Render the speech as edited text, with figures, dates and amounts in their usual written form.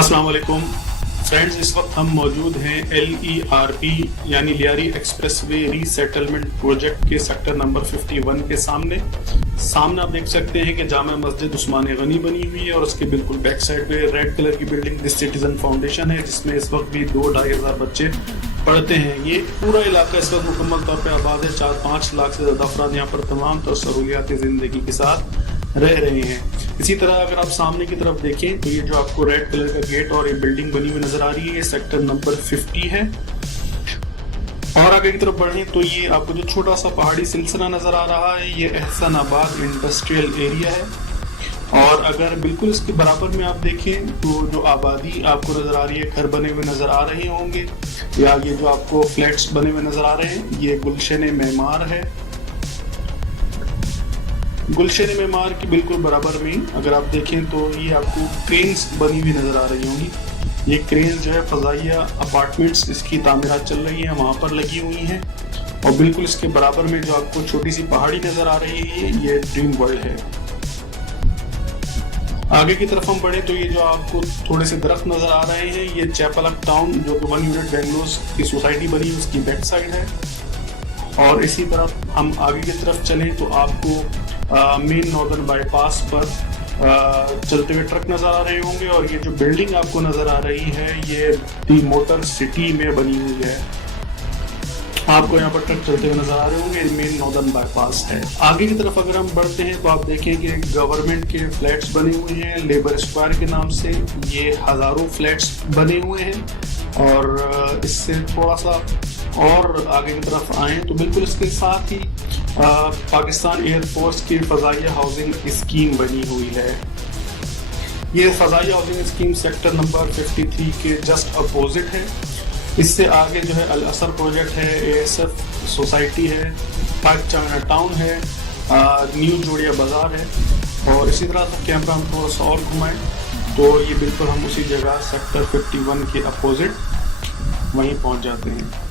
अस्सलाम वालेकुम फ्रेंड्स, इस वक्त हम मौजूद हैं LERP यानी लियारी एक्सप्रेसवे रीसेटलमेंट प्रोजेक्ट के सेक्टर नंबर 51 के सामने आप देख सकते हैं कि जामा मस्जिद उस्मान गनी बनी हुई है और उसके बिल्कुल बैक साइड पे रेड कलर की बिल्डिंग दिस सिटीजन फाउंडेशन है, जिसमें इस वक्त भी 2-2.5 हज़ार बच्चे पढ़ते हैं। ये पूरा इलाका इस वक्त मुकम्मल तौर पर आबाद है। 4-5 लाख से ज़्यादा अफराद यहाँ पर तमाम तर सहूलियात ज़िंदगी के साथ रह रहे हैं। इसी तरह अगर आप सामने की तरफ देखें तो ये जो आपको रेड कलर का गेट और ये बिल्डिंग बनी हुई नजर आ रही है, ये सेक्टर नंबर 50 है। और आगे की तरफ बढ़े तो ये आपको जो छोटा सा पहाड़ी सिलसिला नजर आ रहा है, ये एहसानाबाद इंडस्ट्रियल एरिया है। और अगर बिल्कुल इसके बराबर में आप देखें तो जो आबादी आपको नजर आ रही है, घर बने हुए नजर आ रहे होंगे या ये जो आपको फ्लैट्स बने हुए नजर आ रहे हैं, ये गुलशन मेमार है। गुलशन मेमार की बिल्कुल बराबर में अगर आप देखें तो ये आपको क्रेन्स बनी हुई नजर आ रही होंगी। ये क्रेन जो है फजाइया अपार्टमेंट्स, इसकी तामीरात चल रही है, वहां पर लगी हुई हैं। और बिल्कुल इसके बराबर में जो आपको छोटी सी पहाड़ी नजर आ रही है, ये ड्रीम वर्ल्ड है। आगे की तरफ हम बढ़े तो ये जो आपको थोड़े से दरख्त नजर आ रहे हैं, ये चैपलक टाउन जो कि 1 यूनिट बेंगलोर की सोसाइटी बनी है, उसकी बैक साइड है। और इसी तरफ हम आगे की तरफ चलें तो आपको मेन नॉर्दर्न बाईपास पर चलते हुए ट्रक नजर आ रहे होंगे। और ये जो बिल्डिंग आपको नजर आ रही है, ये दी मोटर सिटी में बनी हुई है। आपको यहाँ पर ट्रक चलते हुए नजर आ रहे होंगे, मेन नॉर्दर्न बाईपास है। आगे की तरफ अगर हम बढ़ते हैं तो आप देखें कि गवर्नमेंट के फ्लैट्स बने हुए हैं लेबर स्क्वायर के नाम से। ये हजारों फ्लैट्स बने हुए हैं। और इससे थोड़ा सा और आगे की तरफ आए तो बिल्कुल इसके साथ ही पाकिस्तान एयरफोर्स की फजाइया हाउसिंग स्कीम बनी हुई है। ये फजाइया हाउसिंग स्कीम सेक्टर नंबर 53 के जस्ट अपोजिट है। इससे आगे जो है अल असर प्रोजेक्ट है, ASF सोसाइटी है, पाक चाइना टाउन है, न्यू जोड़िया बाजार है। और इसी तरह से कैमरा हम थोड़ा सा और घुमाएं तो ये बिल्कुल हम उसी जगह सेक्टर 51 के अपोजिट वहीं पहुंच जाते हैं।